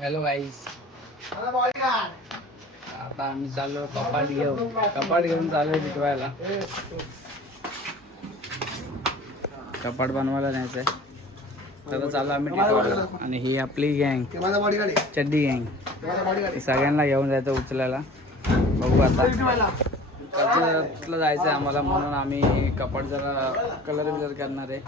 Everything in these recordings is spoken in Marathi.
हॅलो गाईस, आता आम्ही चाललो कपाट घेऊन चाललोय टिटवायला. कपाट बनवायला न्यायचंय. आता चाललो आम्ही टिटवायला. आणि ही आपली गँग, चड्डी गँग, सगळ्यांना घेऊन जायचं उचलायला. बघू आता कर्जतला जायचं आहे आम्हाला, म्हणून आम्ही कपाट जरा कलर करणार आहे.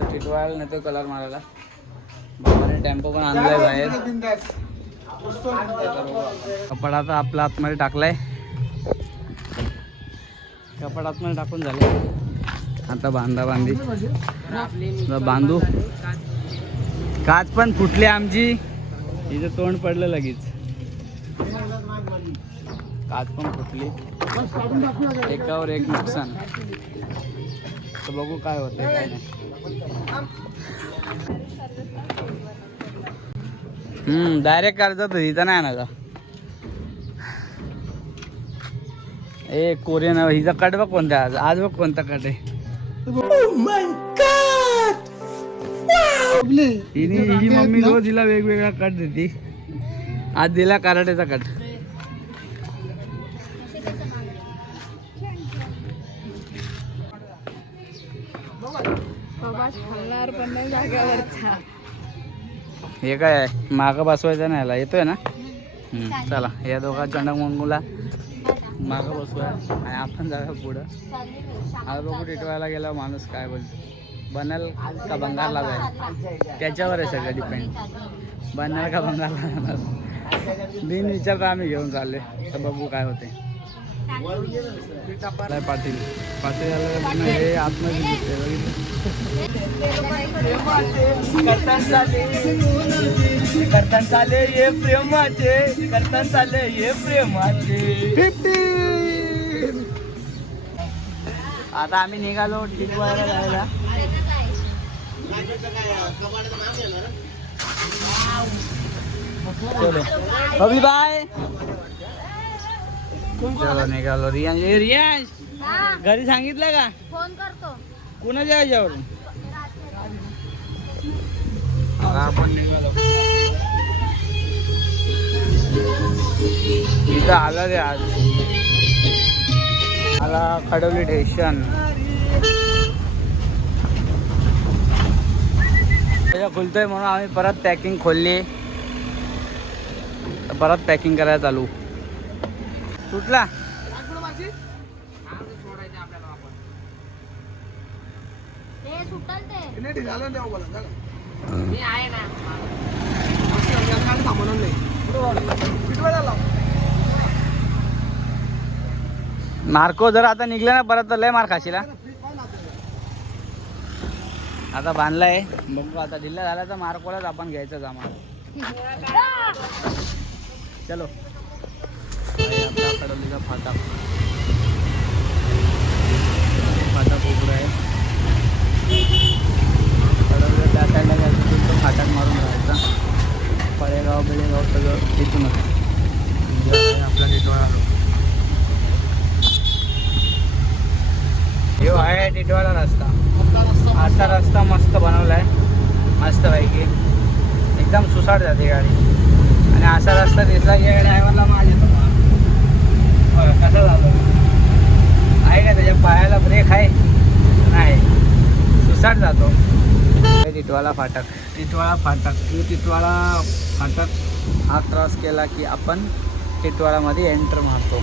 तर टिटवायला नेतो कलर मारायला. बाबाने टेम्पो पण आणलाय बाहेर. कपाट आता आपला आतमध्ये टाकलाय. कपाट आतमध्ये टाकून झाले. आता बांधी बांधू. काच पण फुटली आमची. इथं तोंड पडलं लगेच. काच पण फुटली. एकावर एक नुकसान. तर बघू काय होतंय काय नाही. डायरेक्ट कर्जत इथं नाही ना का. ए कोरियन हिचा कट बघ कोणता आज बघ कोणता कट आहे. हिची मम्मी रोज हिला वेगवेगळा कट देते. आज दिला कराटेचा कट. हे काय आहे मागं बसवायचं नाही याला, येतोय ना. चला या दोघा चंडक मंगूला मागं बसूया आणि आपण जाऊया पुढं. आता बघू टिटवायला गेला माणूस काय बोलतो. बनल का बंगालला जाईल त्याच्यावर आहे सगळं डिपेंड. बनल का बंगालला जाणार दिन विचारता आम्ही घेऊन चालले. तर बघू काय होते. पाटील आलं हे आतमध्ये दिसते करतान चाले ये प्रेमाचे. आता आम्ही निघालो टिटवायला जायला. अभि बाय चलो निघालो. रियांश घरी सांगितलं का फोन करतो कुणाच्या याच्यावरून. आपण निघालो. इथं आलं रे आज. मला खडवली स्टेशन खुलतोय म्हणून आम्ही परत पॅकिंग खोलली. परत पॅकिंग करायला चालू. तुटला मार्को जर आता निघले ना परत तर लय मार खाशीला. आता बांधलाय बघू. आता ढिल्ला झाला तर मार्कोलाच आपण घ्यायचं आम्हाला. चलो आपला कडवलीचा फाटा उघडा आहे. कडवली त्या साईडला घ्यायचं तो फाटाक मारून राहायचा. पळेगाव बिळेगाव सगळं इथूनच आपला टिटवाळा. हे आहे टिटवाळा रस्ता. असा रस्ता मस्त बनवलाय मस्त पैकी. एकदम सुसाट जाते गाडी. आणि असा रस्ता दिसला की ड्रायव्हरला माझ्या कसं झालं आहे का त्याच्या पायाला ब्रेक आहे नाही. सुसाट जातो. टिटवाळा फाटक टिटवाळा फाटक हा क्रॉस केला की आपण टिटवाळामध्ये एंटर मारतो.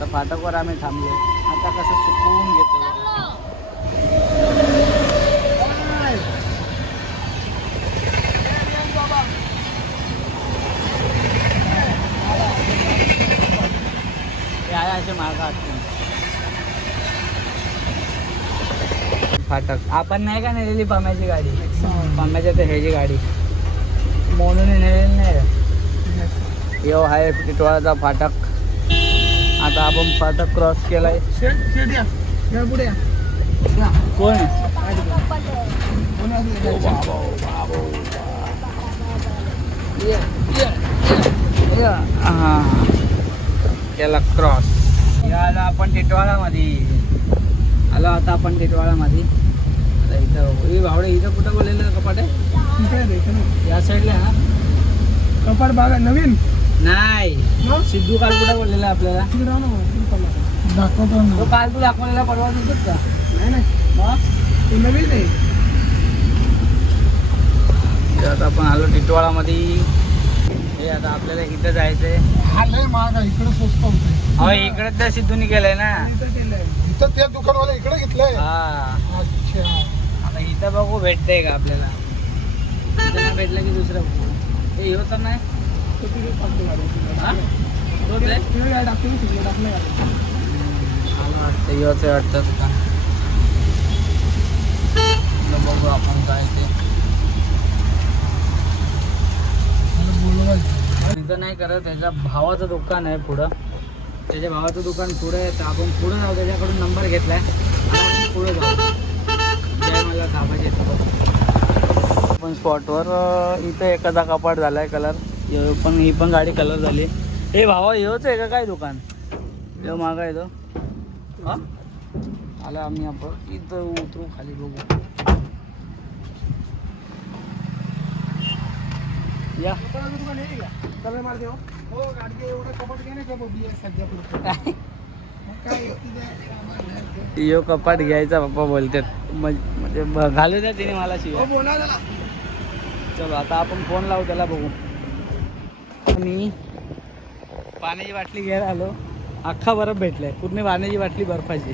तर फाटकवर आम्ही थांबलो. आता कसं सुकवून घेतो. असे मार्ग असतील. फाटक आपण नाही का नेलेली पम्याची गाडी. पम्याच्या तर ह्याची गाडी म्हणून नेलेली नाही. यो आहे टिटवाळाचा फाटक. आता आपण फाटक क्रॉस केलाय. कोण हा केला क्रॉस. याला आपण टिटवाळामध्ये आलो. आता आपण टिटवाळामध्ये इथं भावडे इथं कुठं बोललेलं कपाट आहे. या साईडला ना कपाट बघा नवीन नाही सिद्धू काल कुठं बोललेला आपल्याला दाखवतो ना. तो काल तू दाखवलेला परवा दिसत का नाही मग ते नवीन आहे. आता आपण आलो टिटवाळामध्ये. हे आता आपल्याला इथं जायचंय. हा लय महाग आहे, इकडे स्वस्त होतंय. हो इकडे त्या सिद्धूनी केलंय ना. इथं त्या दुकानवाला इकडे घेतलंय. हा अच्छा आता इथं बघू भेटतंय का आपल्याला. इथं नाही भेटलं की दुसरं बघू. हे ह्यो तर नाही. हा? तोच आहे? मला वाटतं ह्योच आहे वाटतं दुकान. इथं बघू आपण काय ते. इथं नाही करत, त्याच्या भावाचं दुकान आहे पुढं. त्याच्या भावाचं दुकान पुढे आहे, तर आपण पुढं जाऊ. त्याच्याकडून नंबर घेतलाय आणि आपण पुढे जाऊ. जय मला धाबाचे आपण स्पॉटवर. इथं एखादा कपाट झालाय कलर. पण ही पण गाडी कलर झाली. हे भावा हेच आहे का काय दुकान? हे मागा येतो. हा आला आम्ही आपण इथं उतरू खाली बघू. या यो कपाट घ्यायचा पप्पा बोलतात. म्हणजे घालू द्या तिने मला शिवाय. चलो आता आपण फोन लावू त्याला बघू. आणि पाण्याची बाटली घ्यायला आलो. अख्खा बर्फ भेटलाय. पूर्ण पाण्याची बाटली बर्फाची.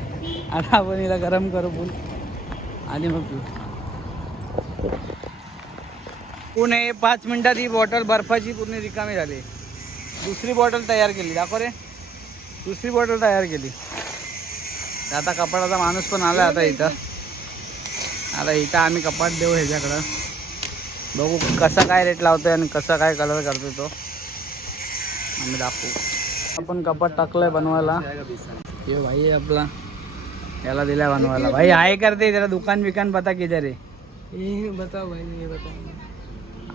आता आपण हिला गरम करू पूल आणि मग पिऊ. पुणे 5 मिनिटात ही बॉटल बर्फाची पूर्ण रिकामी झाली. दुसरी बॉटल तयार केली. दाखव रे. दुसरी बॉटल तयार केली. आता कपाटाचा माणूस पण आला. आता इथं आम्ही कपाट देऊ ह्याच्याकडं. बघू कसा काय रेट लावतोय आणि कसा काय कलर करतोय तो आम्ही दाखवू. आपण कपाट टाकलंय बनवायला. ये भाई आपला याला दिलाय बनवायला. भाई आहे करते त्याला दुकान बिकान पता किधर रे. बता भाई ये बता.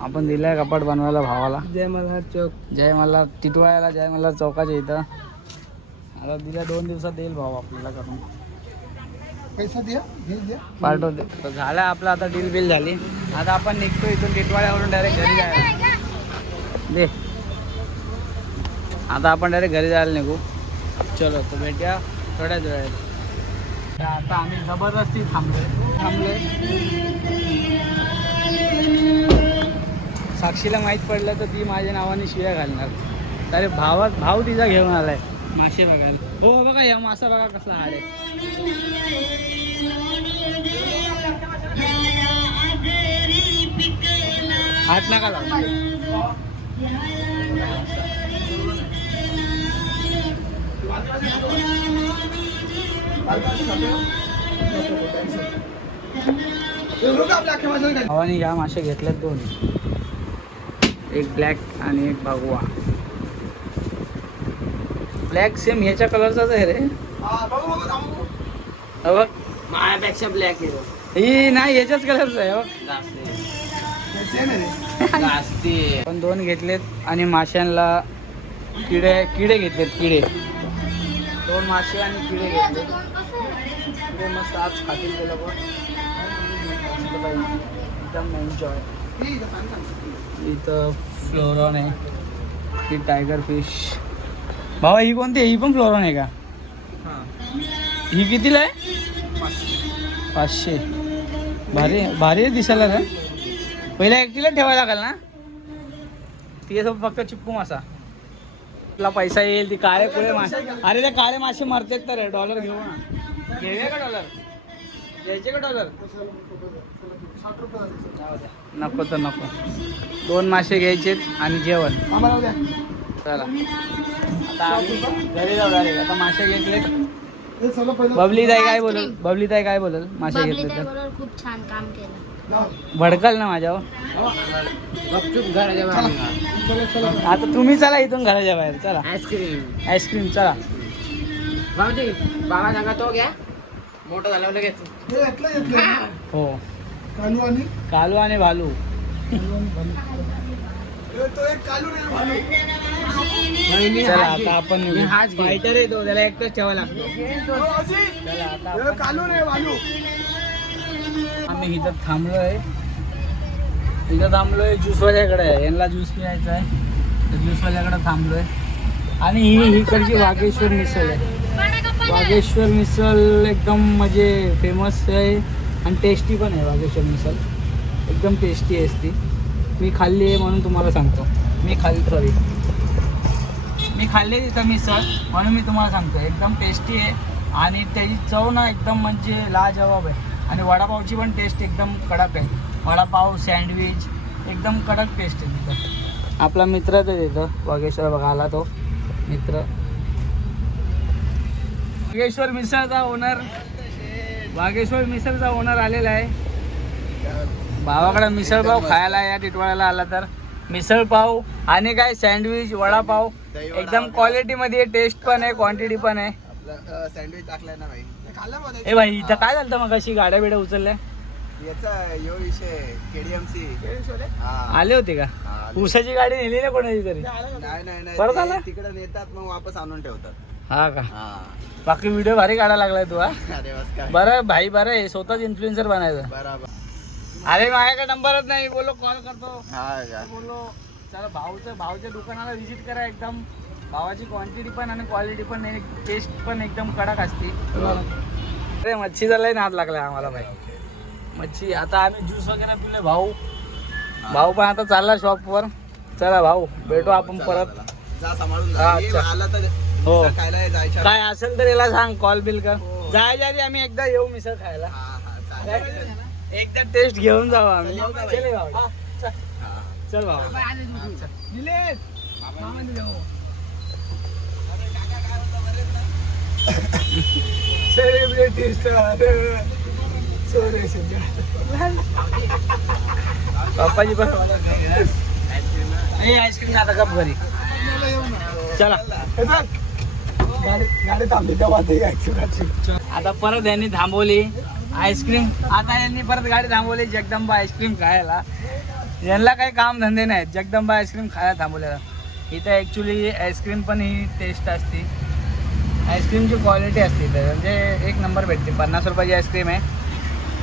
आपण दिलाय कपाट बनवायला भावाला. जय मल्हार चौक. जय मल्हार टिटवाळ्याला जय मल्हार चौकाच्या इथं. आता दिल्या 2 दिवसात देईल भाऊ आपल्याला करून. पैसा द्या पाठवते. तर झालं आपलं आता डील बिल झाली. आता आपण निघतो इथून टिटवाळ्यावरून डायरेक्ट घरी जायला. दे आता आपण डायरेक्ट घरी जायला निघू. चलो तर भेटूया थोड्याच वेळात. आता आम्ही जबरदस्ती थांबलोय. साक्षीला माहीत पडलं तर ती माझ्या नावाने शिव्या घालणार. अरे भाऊ तिचा घेऊन आलाय मासे बघायला. हो बघा या मासा बघा कसला हाड आहे. हात नका लावू. भावानी या मासे घेतल्यात 2. एक ब्लॅक आणि एक भगवा. ब्लॅक सेम ह्याच्या कलरचाच आहे रे. बघ माझ्यापेक्षा ब्लॅक ही नाही याच्याच कलरचा आहे. आहे. पण 2 घेतलेत आणि माशांना किडे घेतलेत. किडे 2 मासे आणि किडे घेतले. किडे मस्त आज खातील गेलं पण एकदम एन्जॉय. इथं फ्लोरॉन आहे. ही टायगर फिश. भावा ही कोणती आहे? ही पण फ्लोरॉन आहे का? ही कितीला आहे? 500. भारी दिसायला का? पहिल्या एकटीला ठेवायला लागेल ना. तिच्यासोबत फक्त चिपकू मासा. तुला पैसा येईल. ती काळे पुढे मासे. अरे ते काळे मासे मरतात तर डॉलर घेऊ ना. घेऊया का डॉलर? घ्यायचे का डॉलर? नको तर नको. 2 मासे घ्यायचे आणि जेवण. चला आता आम्ही घरी जाऊ. आता मासे घेतले. बबलीताई काय बोलल मासे घेतले तर? खूप छान काम केलं. भडकल ना माझ्यावर. आता तुम्ही चला इथून घराच्या बाहेर. चला आईस्क्रीम चला. बाबा सांगा तो घ्या. मोठं झाल्यावर लगेच. हो कालू आणि भालू. चला आता आपण फायटर आहे तो. त्याला एकटाच ठेवायला लागतो. चला आता आम्ही इथं थांबलोय. ज्यूस वाल्याकडे आहे. यांना ज्यूस प्यायचा आहे. ज्यूसवाल्याकडे थांबलोय आणि ही इकडची वाघेश्वर मिसळ आहे. वाघेश्वर मिसळ एकदम म्हणजे फेमस आहे आणि टेस्टी पण आहे. वाघेश्वर मिसळ एकदम टेस्टी आहे ती. मी खाल्ली आहे म्हणून तुम्हाला सांगतो. मी खाल्ली तिथं मिसळ म्हणून मी तुम्हाला सांगतो. एकदम टेस्टी आहे आणि त्याची चव ना एकदम म्हणजे लाजवाब आहे. आणि वडापावची पण टेस्ट एकदम कडक आहे. वडापाव सँडविच एकदम कडक टेस्ट आहे तिथं. आपला मित्र तर तिथं वाघेश्वर बघा आला तो मित्र. वाघेश्वर मिसळचा ओनर आलेला आहे. भावाकडे मिसळ पाव खायला या टिटवाळ्याला आला तर मिसळ पाव आणि काय सँडविच वडापाव एकदम क्वालिटीमध्ये टेस्ट पण आहे क्वांटिटी पण आहे. सँडविच टाकलाय ना भाई. ए भाई इथं काय झालं मग अशी गाड्या बिड्या उचलल्या याचा यो विषय KDMC आले होते का? ऊसाची गाडी नेली ना कोणाची तरी नाही परत आला? तिकडे नेतात मग वापस आणून ठेवतात. हा का? बाकी व्हिडिओ भारी काढायला लागलाय तू. हा अरे बस काय बरं भाई बरं आहे स्वतःच इन्फ्लुएन्सर बनायचं. बराबर. अरे माझ्याकडे नंबरच नाही. बोलो कॉल करतो. हा का? बोलो चला भाऊच्या दुकानाला व्हिजिट करा. एकदम भावाची क्वांटिटी पण आणि क्वालिटी पण टेस्ट पण एकदम कडक असते. अरे मच्छीचा लय नाद लागलाय आम्हाला भाई. मच्छी आता आम्ही ज्यूस वगैरे पिले. भाऊ पण आता चालला शॉपवर. चला भाऊ भेटू आपण परत. जा सांभाळून हा, जा. ये अच्छा. आला तर हो. मिसळ खायला जायचं. काय असेल तर याला सांग कॉल बिल कर. हो. जायच्या आधी आम्ही एकदा येऊ मिसळ खायला. हा चालेल. एकदा टेस्ट घेऊन जाऊ आम्ही. चल, जाऊ चल भाऊ. हा. चल भाऊ. पप्पाजी पण आईस्क्रीम आता कप घरी. चला गाडी थांबली तेव्हा आता परत यांनी थांबवली आईस्क्रीम. आता यांनी परत गाडी थांबवली जगदंबा आईस्क्रीम खायला. यांना काही काम धंदे नाहीत. जगदंबा आईस्क्रीम खायला थांबवलेला. इथं ॲक्च्युली आईस्क्रीम पण ही टेस्ट असते. आईस्क्रीमची क्वालिटी असते इथं म्हणजे एक नंबर भेटते. 50 रुपयाची आईस्क्रीम आहे.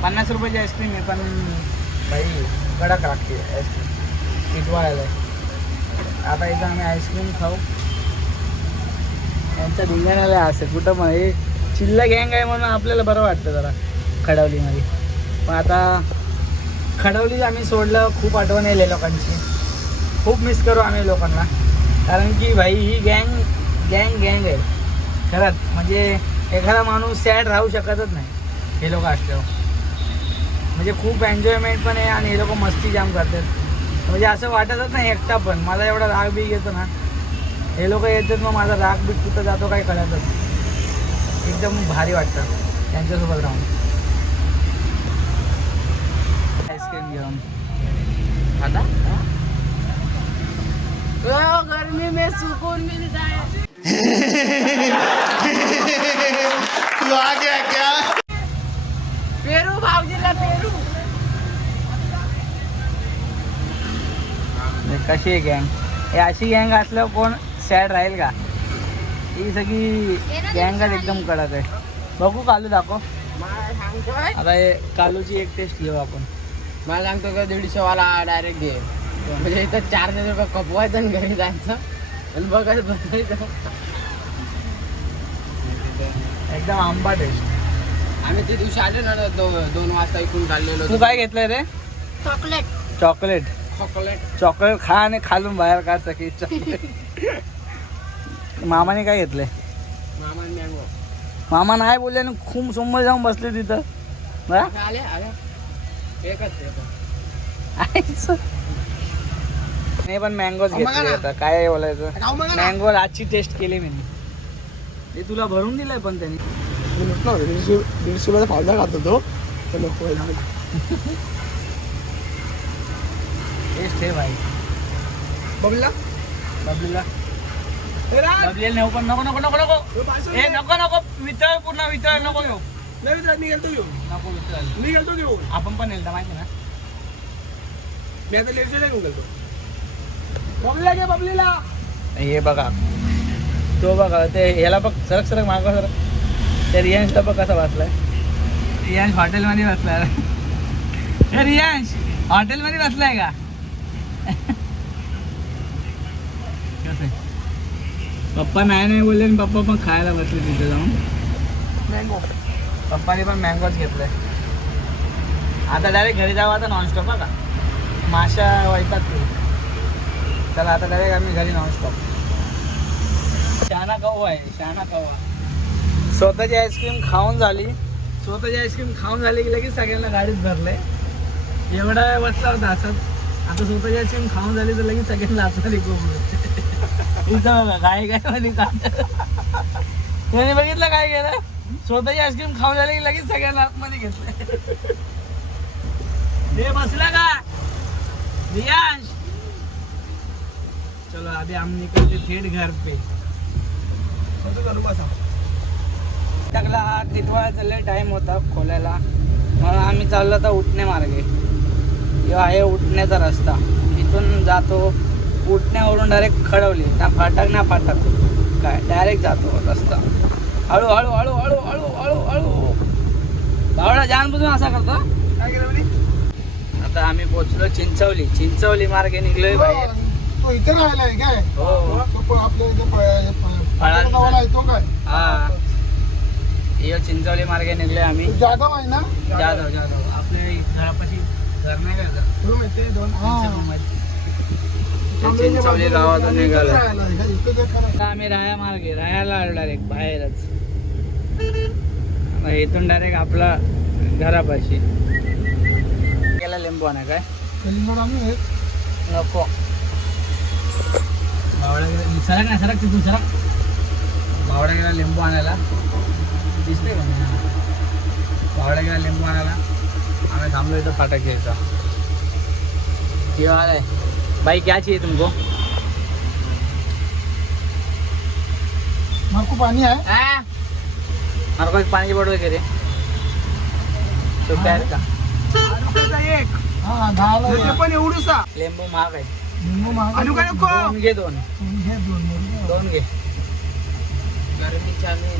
50 रुपयाची आईस्क्रीम आहे पण भाई कडक लागते आईस्क्रीम. टिटवाळ्याला आता इथं आम्ही आईस्क्रीम खाऊ. यांच्या धिंगाण्याला असेल कुठं मग हे चिल्ला गँग आहे म्हणून आपल्याला बरं वाटतं जरा खडवलीमध्ये. पण आता खडवली आम्ही सोडलं. खूप आठवण येईल लोकांची. खूप मिस करू आम्ही लोकांना. कारण की भाई ही गँग आहे खरंच. म्हणजे एखादा माणूस सॅड राहू शकतच नाही हे लोक असल्यावर. म्हणजे खूप एन्जॉयमेंट पण आहे आणि हे लोक मस्ती जाम करतात. म्हणजे असं वाटतच नाही एकटा पण. मला एवढा राग बी येतो ना. हे लोक येतात मग माझा राग बी कुठं जातो काही कळतच. एकदम भारी वाटतं त्यांच्यासोबत राहून. आईस्क्रीम घेऊन आता गर्मी में सुकून मिलता है. तू आ गया क्या? पेरू भाऊजीला पेरू. कशी आहे गँग? हे अशी गँग असल्यावर कोण सॅड राहील का? ही सगळी गँगच एकदम कडक आहे. बघू कालू दाखव. आता हे कालूची एक टेस्ट घेऊ आपण. मला सांगतो का 150 वाला डायरेक्ट घे. म्हणजे इथं 400 रुपये कपवायचं आणि घरी जायचं आणि बघायचं बसायचं. एकदम आंबा टेस्ट. आम्ही ते दिवशी आलो ना 2 वाजता इकडून काढलेलो. तू काय घेतलंय रे? चॉकलेट. चॉकलेट. चॉकलेट खा आणि खालून बाहेर काढ सगळी चॉकलेट. मामाने काय घेतलंय? मँगो मामा नाही बोलले ना. खूप समोर जाऊन बसले तिथं. आले एकच नाही पण मँगोज घेतले आता. काय बोलायचं. मँगो आजची टेस्ट केली मी. हे तुला भरून दिलंय पण त्यांनी. 150 रुपयाचा फावडा खात होतो. टेस्ट आहे भाई. बबलीला नेऊ पण नको नको नको नको. ए नको नको. वितळ पूर्ण वितळ नको घेऊ. मी गेलतो घेऊन. नको वितळ. मी गेलतो घेऊन. आपण पण नेलं माहिती ना. मी आता लेफ्टला घेऊन गेलतो. बबलीला घे बबलीला. हे बघा तो बघा ते ह्याला बघ. सरक मागं सरक. त्या रियांशला बघ कसा बसलाय. रियांश हॉटेलमध्ये बसलाय. हे रियांश हॉटेलमध्ये बसलाय का? पप्पा नाही बोलले आणि पप्पा पण खायला बसले तिथे जाऊन. मँगो. पप्पाने पण मँगोच घेतलाय. आता डायरेक्ट घरी जावं आता नॉनस्टॉप का माशा वैतात ते. चला आता डायरेक्ट आम्ही घरी नॉनस्टॉप. शहाणा कव्वा आहे शहाणा कव्वा. स्वतःची आईस्क्रीम खाऊन झाली की लगेच सगळ्यांना गाडीत भरले. एवढा वेळ बसला होता असं. आता स्वतःची आईस्क्रीम खाऊन झाली तर लगेच सगळ्यांना आतमध्ये कोंबलं. इथं बघा काय मध्ये त्याने बघितलं काय केलं. स्वतःची आईस्क्रीम खाऊन झाली की लगेच सगळ्यांना आतमध्ये घेतलं. हे बसला का रियांश. चलो अभी हम निकलते थेट घर पे. करू बसा. टाकला हा टिटवाळा चालले. टाइम होता खोलायला म्हणून आम्ही चाललो आता उठणे मार्गे. किंवा आहे उठण्याचा रस्ता. इथून जातो उठण्यावरून डायरेक्ट खडवली ना फाटक ना फाटक काय डायरेक्ट जातो रस्ता. हळू हळू हळू हळू हळू हळू हळू. भावडा जानबुजून असा करतो. काय केलं म्हणे? आता आम्ही पोहोचलो चिंचवली मार्गे निघलोय बाहेर. तो इथे राहिला आहे काय? हो. तो आपल्या इथे फळांचा आहे तो काय? हा यो चिंचवली मार्गे निघलोय आम्ही. तो जाधव आहे ना? जाधव आपल्या घरापाशी घर नाही का रूम आहे ते दोन. चिंचवली गावातून निघालो. राहायला आहे का? इथे ते खरं. आता आम्ही राहायला आलो डायरेक्ट बाहेरच. आता इथून डायरेक्ट आपला घरापाशी. गेला लिंबू आणा काय कलिंगड आणून हे. नको. भावडा गेला सरक ना सरक तिथून सरक. भावडा गेला लिंबू आणायला. दिसतंय का नाही? भावडा गेला लिंबू आणायला. आम्ही थांबलो इथं फाटक घ्यायचा. है भाई क्या चाहिए तुमको? मारको पाणी आहे. हमारे को एक पानी की बोतल दे दे. तो प्यार का एक. हा 10 ला म्हणजे एक. पण एवढूसा लिंबू महाग आहे. लिंबू महाग आणू का नको? दोन घे दोन. हे दोन. दोन घे. गरमी चालू आहे.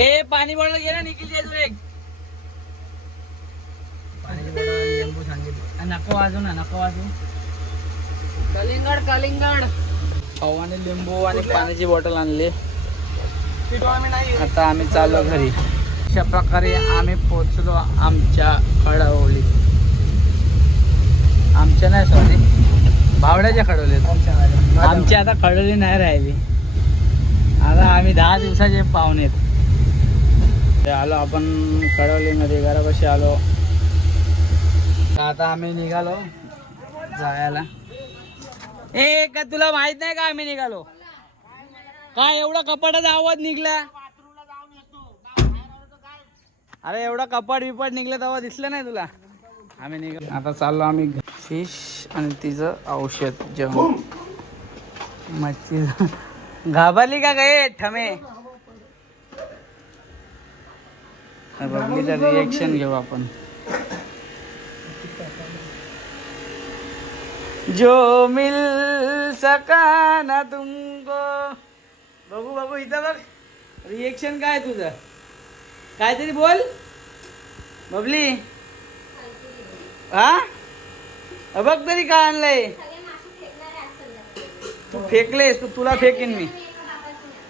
ए पाणी बॉटल घे ना निखिल दे तू एक. पाण्याची बॉटल लिंबू सांगितलं. नको वाजू ना नको वाजू. कलिंगड आणि लिंबू आणि पाण्याची बॉटल आणली. पिठवा मी नाही. आता आम्ही चाललो घरी. अशा प्रकारे आम्ही पोचलो आमच्या खडवली. आमच्या नाही सॉरी भावड्याच्या खडवलीत. आमची आता खडवली नाही राहिली. आता आम्ही 10 दिवसाचे पाहुणे आलो आपण खडवलीमध्ये घरापाशी आलो. आता आम्ही निघालो जायला. ए का तुला माहित नाही का आम्ही निघालो काय? एवढा कपाटाचा आवाज निघला. अरे एवढा कपाट विपाट निघला तेव्हा दिसलं नाही तुला. आम्ही निघालो आता चाललो आम्ही. फिश आणि तिचं औषध जेवण. मच्छी घाबरली का काय ठमे? बबलीचं रिएक्शन घेऊ आपण. जो मिल सका ना तुमको. बघू इथं बघ रिएक्शन काय तुझं. काहीतरी बोल बबली. हा बघ तरी काय आणलंय. तू फेकलेस तू तुला फेकेन मी.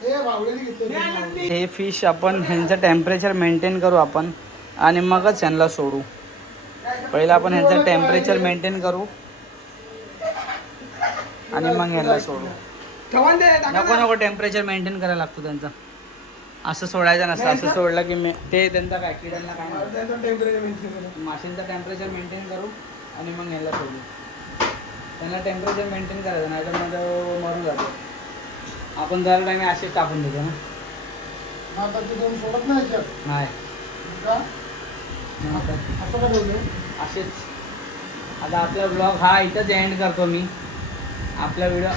हे बावळीने घेतलं. हे फिश आपण ह्यांचं टेम्परेचर मेंटेन करू आपण आणि मगच ह्यांना सोडू. पहिलं आपण ह्यांचं टेम्परेचर मेंटेन करू आणि मग ह्यांना सोडू. नको टेम्परेचर मेंटेन करायला लागतो त्यांचा. असं सोडायचं नसतं. असं सोडलं की ते त्यांचा काय किड्यांना काय माशांचं टेम्परेचर मेंटेन करू आणि मग ह्याला सोडू. त्यांना टेम्परेचर मेंटेन करायचं नाही तर मग मरून जातो. आपण दर टाइम असेच टाकून देतो ना. सोडत नाही नाही असं का बोलले? असेच. आता आपला ब्लॉग हा इथंच एंड करतो मी. आपला व्हिडिओ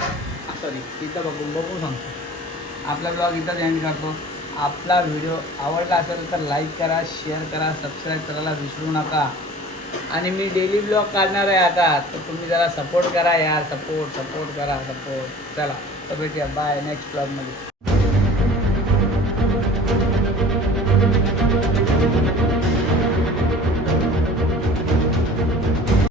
सॉरी इथं बघू सांगतो. आपला ब्लॉग इथंच एंड करतो. आपला व्हिडिओ आवडला असेल तर लाईक करा, शेअर करा, सबस्क्राईब करायला विसरू नका. आणि मी डेली ब्लॉग काढणार आहे आता तर तुम्ही जरा सपोर्ट करा यार. सपोर्ट करा. चला तर भेटूया बाय नेक्स्ट ब्लॉगमध्ये.